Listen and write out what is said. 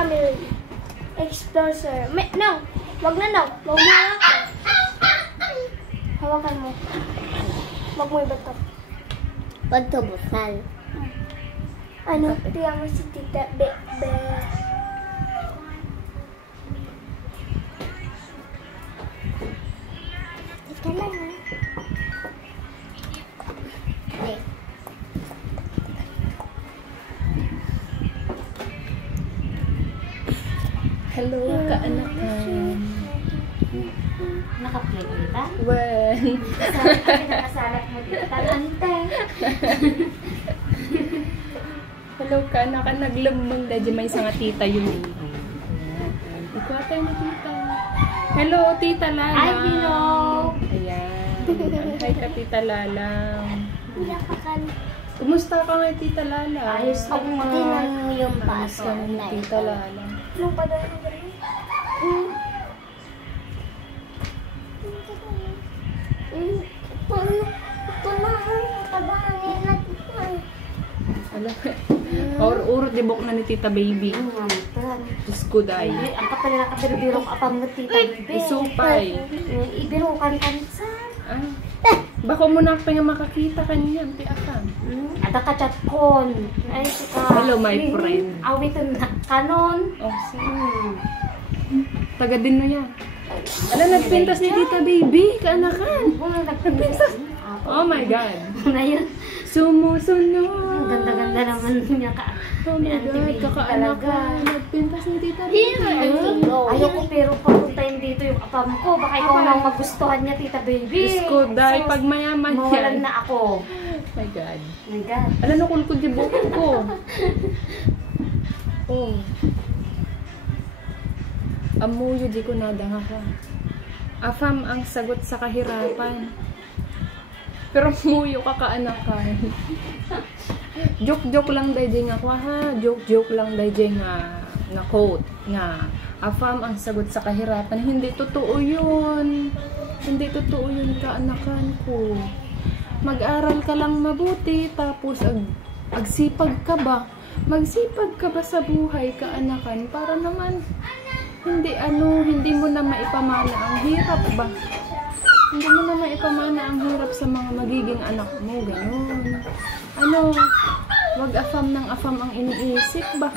family. Explore, sir. No! Wag na, no! Wag mo na. Hawakan mo. Wag mo ibato. Wag to buksan. Ano? Tiyan mo si Tita Be. Ito lang ha. Hello, kaanakan. Naka-play kita? Well. Nakasalat mo dito. Talante. Hello, kaanakan. Naglamang dahil may isang tita yun. Ikuha na tita. Hello, tita Lalang. Hi, hello. Ayan. Hi ka, tita Lalang. Wala pa ka. Kumusta ka nga, tita Lalang? Ayos ako mga... Tingnan mo yung Ayos ka nga, tita Lalang. Anong padala mo rin? Alam or di bok na ni tita baby. Diyos ko, day. Ang kapal na kabiro-biro ka pang natita. Isupay. Ibiro kan sa. Bako mo na pa nga makakita kanya. Tiakan. Ada ka chat kon. Ay, sika. Hello, my friend. Awitin na kanon. Oh, taga din mo yan. Ala, nagpintas ni tita baby. Kaanakan. Nagpintas. Oh my God. Na yun. Sumusunod. Ang ganda-ganda naman niya ka. Oh my God, kakaanakan. Nagpintas ni tita baby. Ayoko pero papuntahin dito yung apam ko. Baka ikaw nang magustuhan niya, tita baby. Diyos ko, dahil pag mayaman mawalan yan. na ako. My God. My God. Ala, nakulkod yung buko ko. Oh. Amuyo, di ko nadanga ka. Afam ang sagot sa kahirapan. Pero muyo ka kaanakan. Joke-joke lang dahi nga ko ha. Joke-joke lang dahi nga quote nga. Afam ang sagot sa kahirapan. Hindi totoo yun. Hindi totoo yun kaanakan ko. Mag-aral ka lang mabuti. Tapos agsipag ka ba? Magsipag ka ba sa buhay kaanakan? Para naman hindi mo na maipamana ang hirap ba? Hindi mo na maipamana ang hirap sa mga magiging anak mo, gano'n. Wag afam ng afam ang iniisip ba?